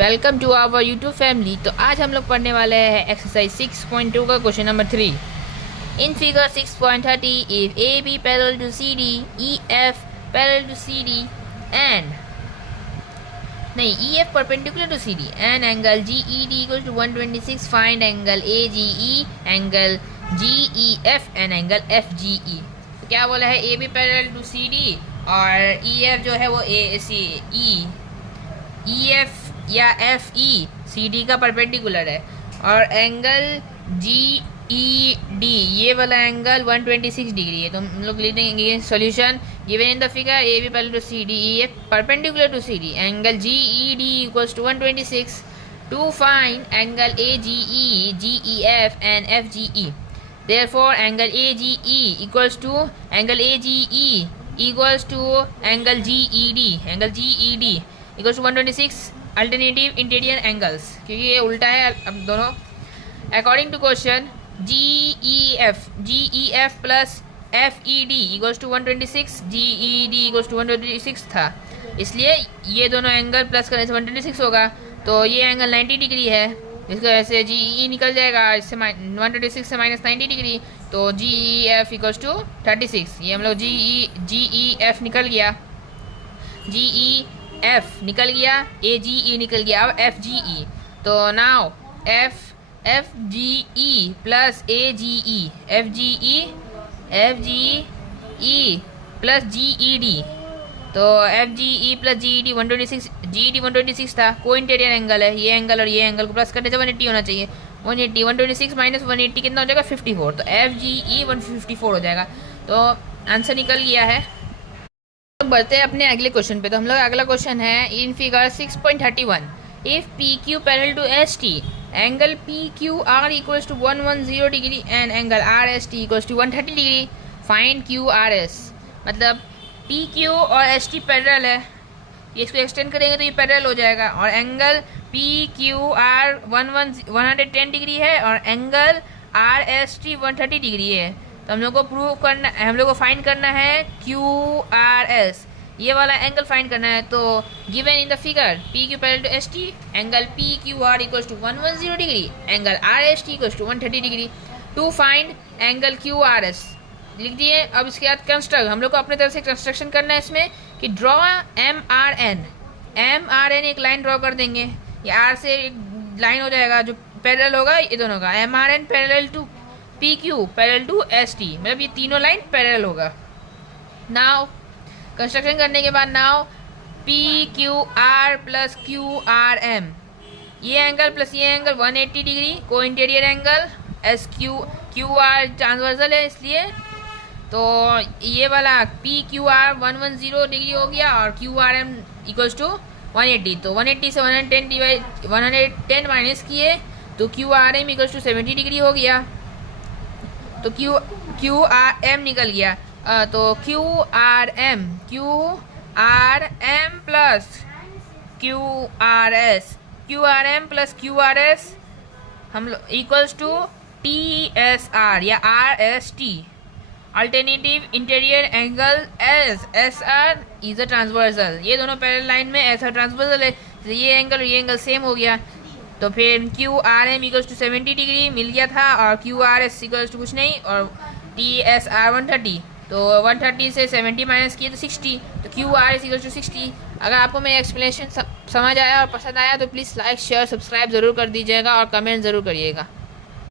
Welcome to our YouTube family. तो आज हम लोग पढ़ने वाले हैं एक्सरसाइज 6.2 का question number 3। In figure 6.30 if A B parallel to C D, E F parallel to C D and नहीं E F perpendicular to C D and angle G E D equal to 126, find angle A G E, angle G E F and angle F G E. तो क्या बोला है, A B parallel to C D और E F जो है वो ए सी E F या F E C D का परपेंडिकुलर है और एंगल जी ई डी ये वाला एंगल 126 डिग्री है। तो हम लोग लिखेंगे solution given in the figure A B parallel to C D, E F perpendicular to C D, angle G E D equals to 126 to find angle A G E F and F G E. Therefore angle A G E equals to angle A G E equals to angle G E D, angle G E D equals to 126 alternative interior angles, क्योंकि ये उल्टा है अब दोनों। According to question G E F plus F E D equals to 126, G E D equals to 126 था, इसलिए ये दोनों एंगल प्लस करने से 126 होगा। तो ये एंगल 90 डिग्री है, जिसकी वजह से जी ई निकल जाएगा, इससे 126 से माइनस 90 डिग्री, तो जी ई एफ इक्वल्स टू 36। ये हम लोग जी ई एफ निकल गया, जी ई एफ निकल गया, ए जी ई निकल गया, अब एफ जी ई। तो now F G E plus A G E, F G E plus G E D, तो F G E plus G E D 126, G E D 126 था, को interior angle है, ये angle और ये angle को plus करने से 180 होना चाहिए। 180 126 माइनस 180 कितना हो जाएगा, 54। तो एफ जी ई 154 हो जाएगा। तो आंसर निकल गया है। तो बढ़ते हैं अपने अगले क्वेश्चन पे। तो हम लोग अगला क्वेश्चन है in figure 6.31 if P Q parallel to S T, angle P Q R equals to 110 degree and angle R S T equals to 130 degree, find Q R S. मतलब पी क्यू और S T parallel है, ये इसको extend करेंगे तो ये parallel हो जाएगा, और angle P Q are 110 degree है और angle R S T 130 degree है। तो हम लोग को प्रूव करना, हम लोग को फाइंड करना है क्यू आर एस, ये वाला एंगल फाइंड करना है। तो given in the figure P Q parallel to S T, angle P Q R equals to 110 degree, angle R S T equals to 130 degree. To find angle Q R S लिख दिए। अब इसके बाद construct, हम लोग को अपने तरफ से कंस्ट्रक्शन करना है इसमें कि ड्रॉ एम आर एन एक लाइन ड्रॉ कर देंगे, ये आर से एक लाइन हो जाएगा जो पैरेलल होगा ये दोनों का, M R N parallel to P Q parallel to S T, मतलब ये तीनों लाइन पैरेलल होगा। नाउ कंस्ट्रक्शन करने के बाद now P Q R plus Q R M, ये एंगल प्लस ये एंगल 180 डिग्री, को interior angle, S Q R transversal है इसलिए। तो ये वाला पी क्यू आर 110 डिग्री हो गया और Q R M equals to 180। तो 180 से 110 माइनस किए तो Q R M equals to 70 degree हो गया। तो क्यू आर एम निकल गया। तो Q R M plus Q R S हम लोग equals to T S R या R S T, alternative interior angle S R is a transversal. ये दोनों पैरेलल लाइन में ऐसा ट्रांसवर्सल है, तो ये एंगल और ये एंगल सेम हो गया। तो फिर Q R M equals to 70 degree मिल गया था और Q R S equals to कुछ नहीं और टी एस आर 130। तो 130 से 70 माइनस किए तो 60, तो Q R S equals to 60। अगर आपको मेरा एक्सप्लेनेशन समझ आया और पसंद आया तो प्लीज़ लाइक शेयर सब्सक्राइब ज़रूर कर दीजिएगा और कमेंट ज़रूर करिएगा।